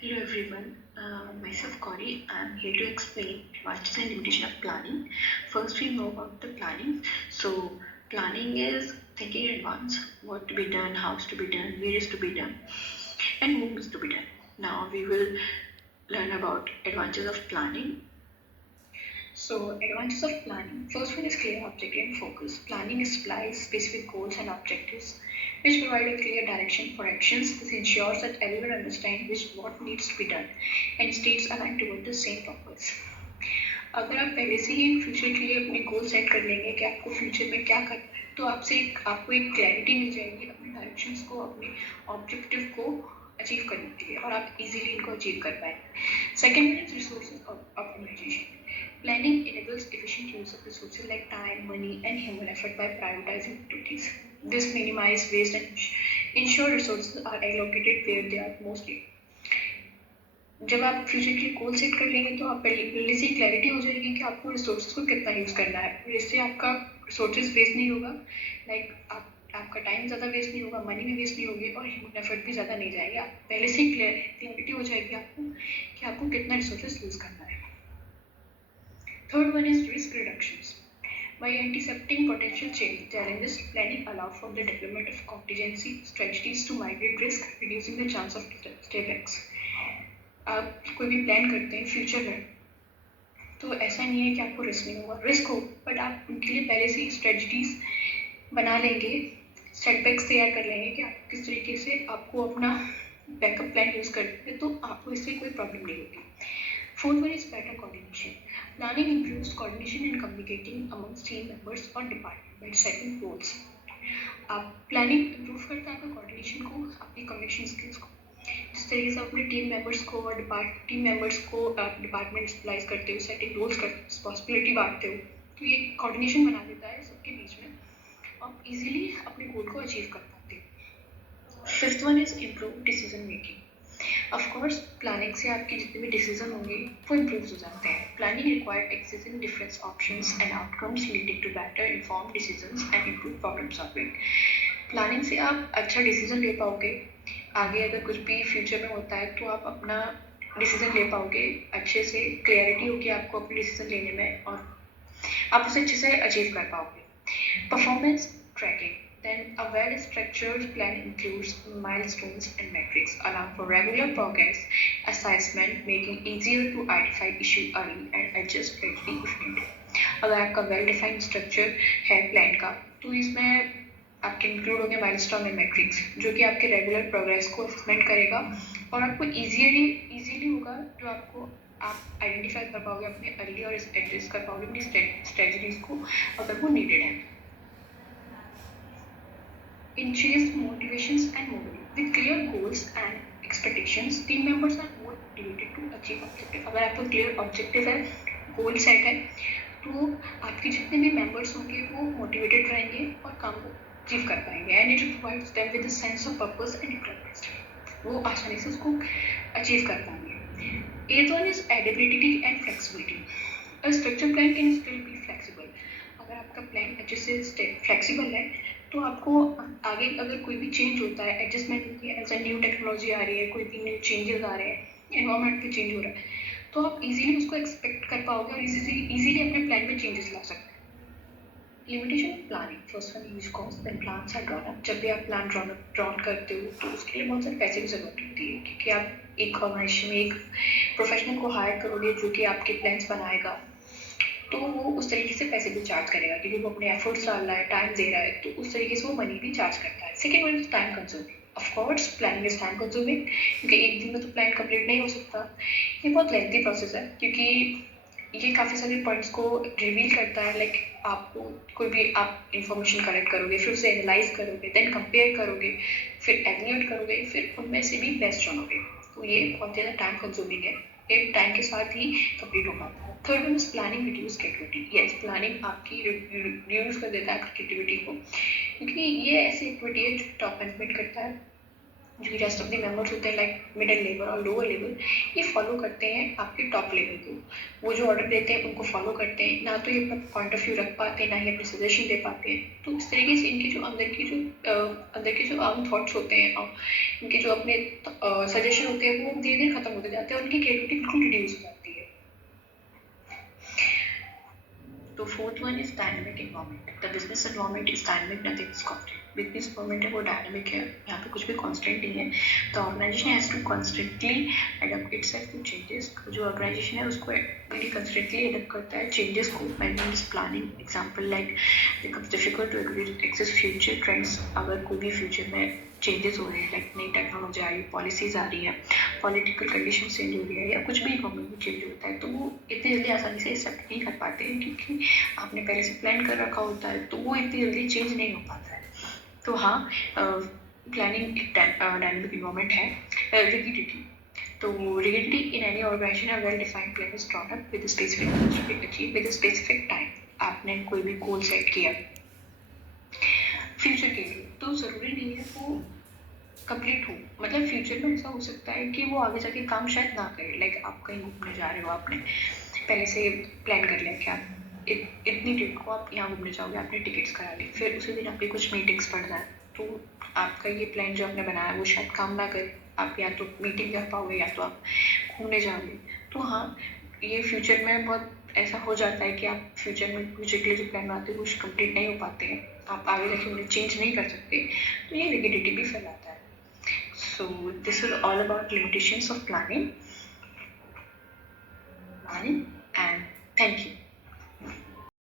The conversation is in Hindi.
Hello everyone, myself Gauri. I'm here to explain advantages and limitation of planning. First, we know about the planning. So, planning is thinking in advance what to be done, how to be done, where is to be done, and whom is to be done. Now, we will learn about advantages of planning. So, advantages of planning. First one is clear objective and focus. Planning supplies specific goals and objectives which provide a clear direction for actions. This ensures that everyone understands what needs to be done and stays aligned toward the same purpose. अगर आप पहले से ही फ्यूचर के लिए अपने गोल सेट कर लेंगे कि आपको फ्यूचर में क्या करना है तो आपको एक क्लैरिटी मिल जाएगी अपने डायरेक्शंस को अपने ऑब्जेक्टिव को अचीव करने के लिए और आप इजीली इनको अचीव कर पाएंगे. Second is resources optimization. Planning enables efficient use of resources like time, money, and human effort by prioritizing activities. This minimizes waste and ensure resources are allocated where they are most needed. जब आप फ्यूचर के लिए गोल सेट कर लेंगे तो आप पहले से क्लैरिटी हो जाएगी कि आपको रिसोर्सेज को कितना यूज़ करना है. इससे आपका रिसोर्सेज वेस्ट नहीं होगा. आपका टाइम ज़्यादा वेस्ट नहीं होगा, मनी भी वेस्ट नहीं होगी और ह्यूमन एफर्ट भी ज़्यादा नहीं जाएगी. आप पहले से ही क्लैरिटी हो जाएगी आपको कि आपको कितना रिसोर्सेज यूज़ करना है. Third one is risk reductions. By anticipating potential challenges, planning allows for the development of contingency strategies to mitigate risk, reducing the chance of mistakes. आप कोई भी प्लान करते हैं फ्यूचर में तो ऐसा नहीं है कि आपको रिस्क नहीं होगा, रिस्क हो बट आप उनके लिए पहले से स्ट्रेटजीज बना लेंगे, सेटबैक्स तैयार कर लेंगे कि आप किस तरीके से आपको अपना बैकअप प्लान यूज़ करते हैं तो आपको इससे कोई प्रॉब्लम नहीं होगी. Fourth one is better coordination. Planning improves coordination and communicating amongst team members or department by setting goals. आप प्लानिंग इम्प्रूव करता है आपका कोऑर्डिनेशन को, आपकी कम्युनिकेशन स्किल्स को. जिस तरीके से अपने टीम मेंबर्स को और डिपार्टमेंट सप्लाइज करते हो, सेटिंग गोल्स करते हो, रिस्पॉन्सिबिलिटी बांटते हो तो ये कोऑर्डिनेशन बना देता है सबके बीच में. आप इजीली अपने गोल को अचीव कर पाते हो. Fifth one is improve decision making. Of course, planning से आपके जितने भी डिसीजन होंगे वो इम्प्रूव हो जाते हैं. Planning required accessing different options and outcomes leading to better informed decisions and improve problem solving. Planning से आप अच्छा डिसीजन ले पाओगे. आगे अगर कुछ भी फ्यूचर में होता है तो आप अपना डिसीजन ले पाओगे अच्छे से, क्लियरिटी होगी आपको अपने डिसीजन लेने में और आप उसे अच्छे से अचीव कर पाओगे. Performance tracking. Then a well-structured plan includes milestones and metrics, allowing for regular progress assessment, making it easier to identify issue early and adjust strategy if needed. अगर आपका well-defined structure है प्लान का तो इसमें आपके इंक्लूड होंगे माइलस्टोन एंड मैट्रिक्स जो कि आपके रेगुलर प्रोग्रेस को असेसमेंट करेगा और आपको इजीली होगा जो आपको आप आइडेंटिफाई कर पाओगे अपने अर्ली और एडजस्ट कर पाओगे अपनी स्ट्रेटजीज को अगर वो नीडेड है. Increased motivations and mobility. With clear goals and expectations, team members are more motivated to achieve objective. अगर आपको clear objective है, goal set है, तो आपके जितने भी members होंगे वो motivated रहेंगे और काम को achieve कर पाएंगे. And it provides them with a sense of purpose and interest. वो आसानी से उसको achieve कर पाएंगे. Eighth one is adaptability and flexibility. A structured plan can still be flexible. अगर आपका प्लान अच्छे से फ्लेक्सिबल है तो आपको आगे अगर कोई भी चेंज होता है, एडजस्टमेंट होती है, ऐसा न्यू टेक्नोलॉजी आ रही है, कोई भी न्यू चेंजेस आ रहे हैं, एनवायरनमेंट भी चेंज हो रहा है तो आप इजीली उसको एक्सपेक्ट कर पाओगे और इजीली अपने प्लान में चेंजेस ला सकते हैं. Limitation of planning. First one use cost when plans are drawn up. जब भी आप प्लान ड्रॉन करते हो तो उसके लिए बहुत सारे पैसे की जरूरत होती है क्योंकि आप एक ऑर्गेनाइजेशन में एक प्रोफेशनल को हायर करोगे जो कि आपके प्लान्स बनाएगा तो वो उस तरीके से पैसे भी चार्ज करेगा क्योंकि वो अपने एफर्ट्स डाल रहा है, टाइम दे रहा है तो उस तरीके से वो मनी भी चार्ज करता है. Second one is time consuming. Of course planning is time consuming क्योंकि एक दिन में तो प्लान कंप्लीट नहीं हो सकता. ये बहुत लेंथी प्रोसेस है क्योंकि ये काफ़ी सारे पॉइंट्स को रिवील करता है. लाइक आपको कोई भी आप इंफॉर्मेशन कलेक्ट करोगे, फिर उसे एनालाइज करोगे, देन कंपेयर करोगे, फिर एग्रीगेट करोगे, फिर उनमें से भी बेस्ट चुनोगे. तो ये बहुत ज़्यादा टाइम कंज्यूमिंग है, एक टाइम के साथ ही कंप्लीट हो पाता है. Third one is planning reduce creativity. Yes, planning आपकी रिड्यूस कर देता है क्रिएटिविटी को क्योंकि ये ऐसी एक्टिविटी है जो टॉप मैनेजमेंट करता है जो रेस्ट ऑफ द मेंबर्स होते हैं लाइक मिडिल लेवल और लोअर लेवल, ये फॉलो करते हैं आपके टॉप लेवल को। वो जो ऑर्डर देते हैं उनको फॉलो करते हैं, ना तो ये अपना पॉइंट ऑफ व्यू रख पाते हैं, ना ही अपने सजेशन दे पाते हैं। तो इस तरीके से इनकी जो अंदर के जो आम थॉट्स होते हैं और इनके जो अपने सजेशन होते हैं वो धीरे धीरे खत्म होते जाते हैं और उनकी क्रिएटिविटी बिल्कुल रिड्यूस हो जाती है। तो fourth one is dynamic environment. The business environment is dynamic, nothing is constant. Business environment है वो डायनेमिक है, यहाँ पे कुछ भी कांस्टेंट नहीं है। तो organization has to constantly adopt itself to changes. जो ऑर्गेनाइजेशन है उसको really constantly अडॉप्ट करता है चेंजेस को। Manage planning example like becomes difficult to access future trends. अगर कोई भी फ्यूचर में चेंजेस हो रहे हैं, लाइक नई टेक्नोलॉजी आ रही है, पॉलिसीज आ रही है, पॉलिटिकल कंडीशन चेंज हो रही है, या कुछ भी इकोनॉमी में चेंज होता है, तो वो इतनी जल्दी आसानी से एक्सेप्ट नहीं कर पाते हैं, क्योंकि आपने पहले से प्लान कर रखा होता है, तो वो इतनी जल्दी चेंज नहीं हो पाता है। तो हाँ, प्लानिंग एक डायनेमिक इन्वायरमेंट है। रिगिडिटी, तो rigidity in any organization, a well-defined plan is drawn up with a specific time। आपने कोई भी गोल सेट किया फ्यूचर के लिए, तो जरूरी नहीं है वो कंप्लीट हो। मतलब फ्यूचर में ऐसा हो सकता है कि वो आगे जाके काम शायद ना करे। लाइक आप कहीं घूमने जा रहे हो, आपने पहले से प्लान कर लिया कि आप इतनी डेट को आप यहाँ घूमने जाओगे, आपने टिकट्स करा ली, फिर उसी दिन आपकी कुछ मीटिंग्स पड़ जाए, तो आपका ये प्लान जो आपने बनाया वो शायद काम ना करे। आप या तो मीटिंग कर पाओगे या तो आप घूमने जाओगे। तो हाँ, ये फ्यूचर में बहुत ऐसा हो जाता है कि आप फ्यूचर के लिए जो प्लान बनाते हैं वो कंप्लीट नहीं हो पाते हैं, आप आगे जाके उन्हें चेंज नहीं कर सकते, तो ये रिगिडिटी भी फैलाता है। So this is all about limitations of planning, and thank you.